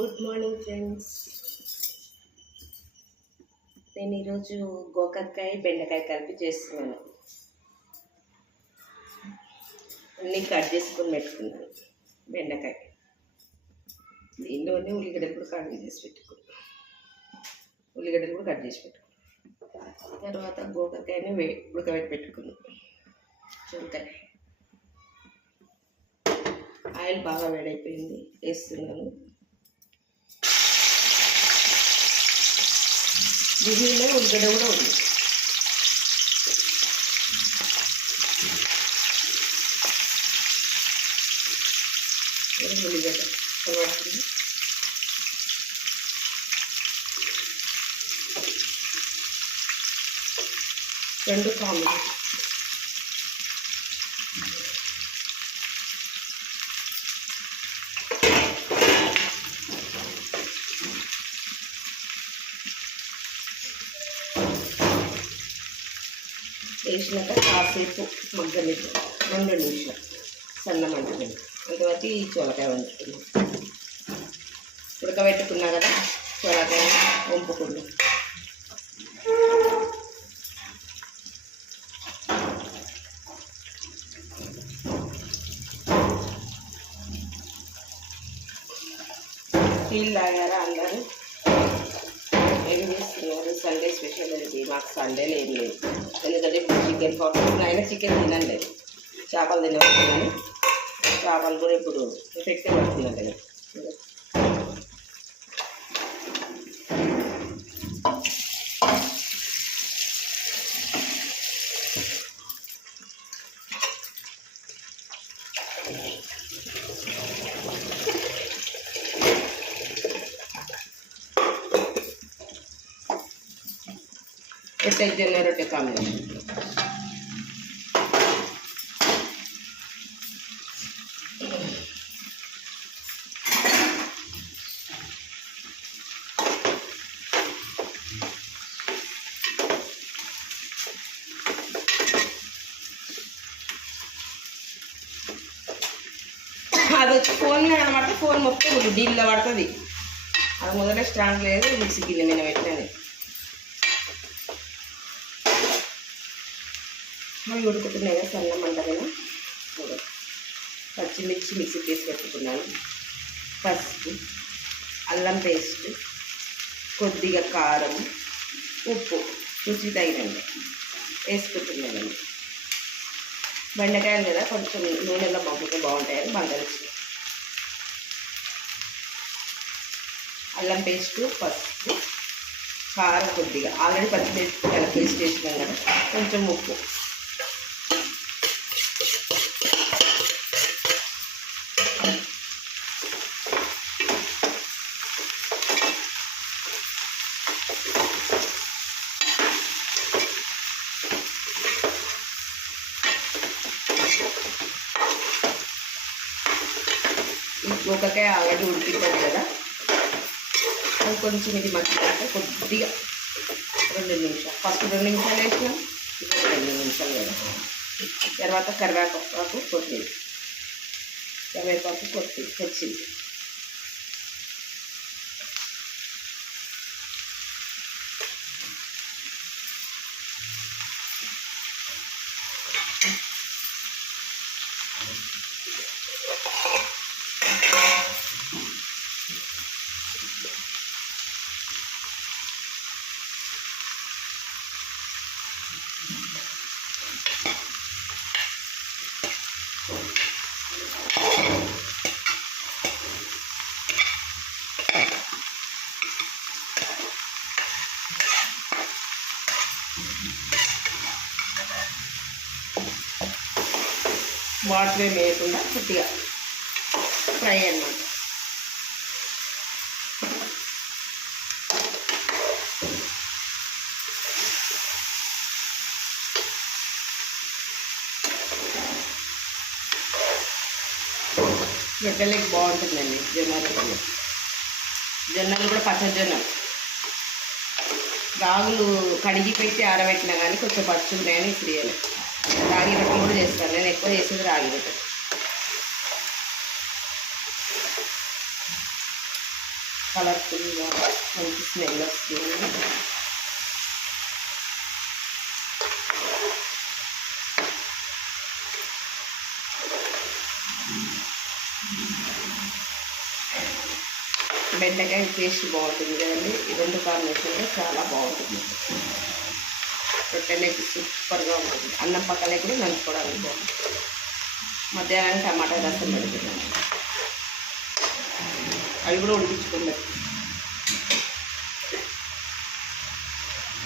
Good morning friends. నేను ఈరోజు గోకరకాయ బెండకాయ కలిపి చేస్తున్నాను. అన్నీ కట్ చేసుకొని పెట్టుకున్నాను. బెండకాయ దీనిలోనే ఉల్లిగడ్డలు కూడా కట్ చేసి పెట్టుకున్నాను. తర్వాత గోకరకాయని ఉడకబెట్టి పెట్టుకున్నాను. చుంకాయ ఆయిల్ బాగా వేడైపోయింది, వేస్తున్నాను. దీనిలో ఉల్లిగడ్డ కూడా ఉంది. ఉల్లిగడ్డ పడుతుంది. రెండు కాంబినేషన్ వేసినాక కాసేపు మగ్గనిద్దు, 2 నిమిషాలు సన్న మంట మీద. అంతవరకు ఈ చొరకాయ వండుకున్నాం. ఉడకబెట్టుకున్నా కదా, చొరకాయ వంపుకున్నాం. టీలు తాగారా అందరూ? ఏం చేస్తున్నారు? సండే స్పెషల్ ఇది. మాకు సండేలో ఏం లేదు, ఎందుకంటే ఇప్పుడు చికెన్ పౌడర్ అయినా చికెన్ తినండి, చేపలు తినవచ్చు. కానీ చేపలు కూడా ఇప్పుడు ఎఫెక్ట్ పడుతుందంట కదా. రొట్టె, జొన్న రొట్టె కాంబినేషన్. అది వచ్చి ఫోన్ అనమాట. ఫోన్ మొత్తం డీల్లో పడుతుంది. అది మొదలే స్టాండ్ లేదు, మిక్సీ గిన్నె మీద పెట్టాను. అవి ఉడుకుతున్నాయి కదా సన్న మంట మీద. పచ్చిమిర్చి మిక్సీ చేసి పెట్టుకున్నాను. పసుపు, అల్లం పేస్ట్, కొద్దిగా కారం, ఉప్పు రుచి తగినండి వేసుకుంటున్నానండి. బెండకాయలు కదా, కొంచెం నూనెలో మగ్గితే బాగుంటాయని బంగాళించి. అల్లం పేస్టు, పసుపు, కారం కొద్దిగా, ఆల్రెడీ పచ్చిమిరపకాయల పేస్ట్ వేసినాం కదా, కొంచెం ఉప్పు. ఈ గోకరకాయ ఆల్రెడీ ఉడికిపోతుంది కదా, అది కొంచెం ఇది మగ్గిపోతే కొద్దిగా 2 నిమిషాలు, ఫస్ట్ 2 నిమిషాలు వేసినాం, ఇప్పుడు 2 నిమిషాలు కదా. తర్వాత కరివేపాకు కొత్తిమీర, వచ్చింది. వాటర్ ఏం వేయకుండా కొద్దిగా ఫ్రై అన్నమాట. రొట్టెలకి బాగుంటుందండి జొన్నలు. జొన్నలు కూడా పచ్చజొన్నలు, రాగులు కడిగి పెట్టి ఆరబెట్టినా కానీ కొంచెం పచ్చి ఉంటాయని ఇప్పుడు రాగి రొట్టెలు కూడా చేస్తాను. నేను ఎక్కువ చేసేది రాగి రొట్టె. కలర్ఫుల్గా మంచి స్మెల్ వస్తుంది. బెండకాయ టేస్ట్ బాగుంటుంది కదండి. ఈ రెండు కాంబినేషన్లో చాలా బాగుంటుంది. రొట్టెలకి సూపర్గా ఉంటుంది. అన్నం పక్కనే కూడా నంచుకోవడానికి బాగుంటుంది. మధ్యాహ్నం టమాటా రసం పెడుతున్నాను. అవి కూడా ఉడికించుకోలేదు.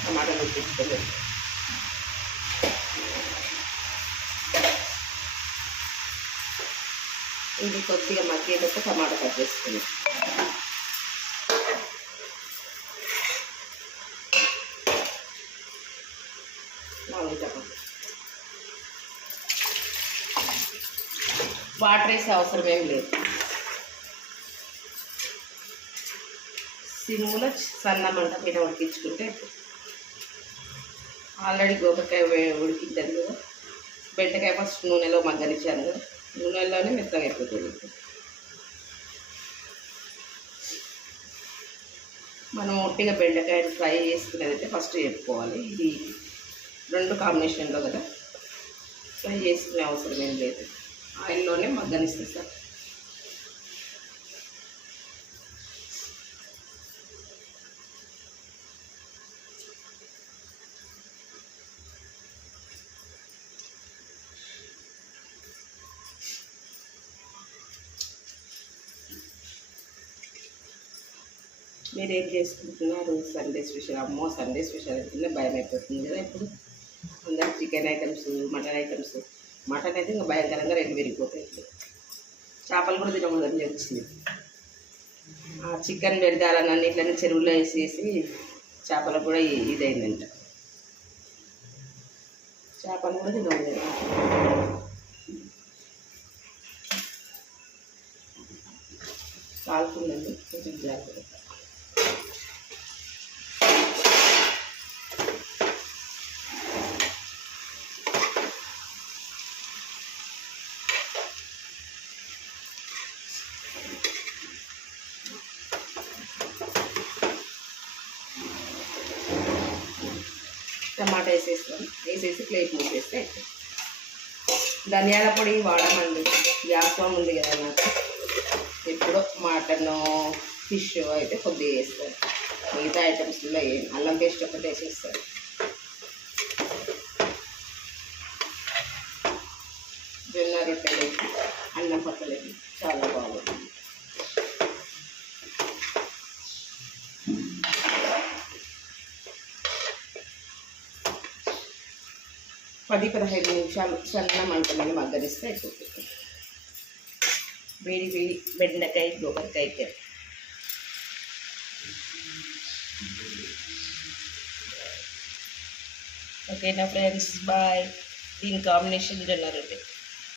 టమాటాలు ఉడికించుకోలేదు. ఇది కొద్దిగా మగ్గేటప్పుడు టమాటా కట్ చేసుకుని వాటర్ వేసే అవసరం ఏం లేదు. సిమ్లో సన్న మంట మీద ఉడికించుకుంటే ఆల్రెడీ గోకరకాయ ఉడికించాను కదా. బెండకాయ ఫస్ట్ నూనెలో మగ్గనిచ్చాను కదా, నూనెలోనే మెత్తగా అయిపోతుంది. మనం ఒట్టిగా బెండకాయలు ఫ్రై చేసుకునేదైతే ఫస్ట్ చెప్పుకోవాలి. ఇది రెండు కాంబినేషన్లో కదా, ఫ్రై చేసుకునే అవసరం ఏం లేదు. ఆయిల్లోనే మగ్గనిస్తుంది సార్. మీరు ఏం చేసుకుంటున్నారు? Sunday special. అమ్మో, సండే స్పెషల్ అంటేనే భయం అయిపోతుంది కదా. ఇప్పుడు అందరూ chicken items, mutton items. Mutton అయితే ఇంకా భయంకరంగా రేటు పెరిగిపోతాయి. చేపలు కూడా తినకూడదని వచ్చింది. చికెన్ పెడతారని ఇట్లనే చెరువులో వేసేసి చేపలకు కూడా ఇదైందంట. చేపలు కూడా తినకూడదు. కాలుతుందండి, కొంచెం జాగ్రత్త. టమాటా వేసేసి ప్లేట్ మూసేస్తే ధనియాల పొడి వాడమండి. గ్యాస్ ఉంది కదా నాకు. ఎప్పుడో మటన్, ఫిష్ అయితే కొద్దిగా వేస్తారు. మిగతా ఐటమ్స్లో అల్లం పేస్ట్ ఒకటి వేసేస్తారు. జొన్న రొట్టెలకి, అన్నం పక్కలకి చాలా బాగుంటుంది. పది 15 నిమిషాలు సన్న మంటలని మగ్గరిస్తే అయిపోతుంది. వేడి వేడి బెండకాయ గోకరకాయ కర్రీ. ఓకేనా ఫ్రెండ్స్, బాయ్. దీని కాంబినేషన్ జొన్న రొట్టె.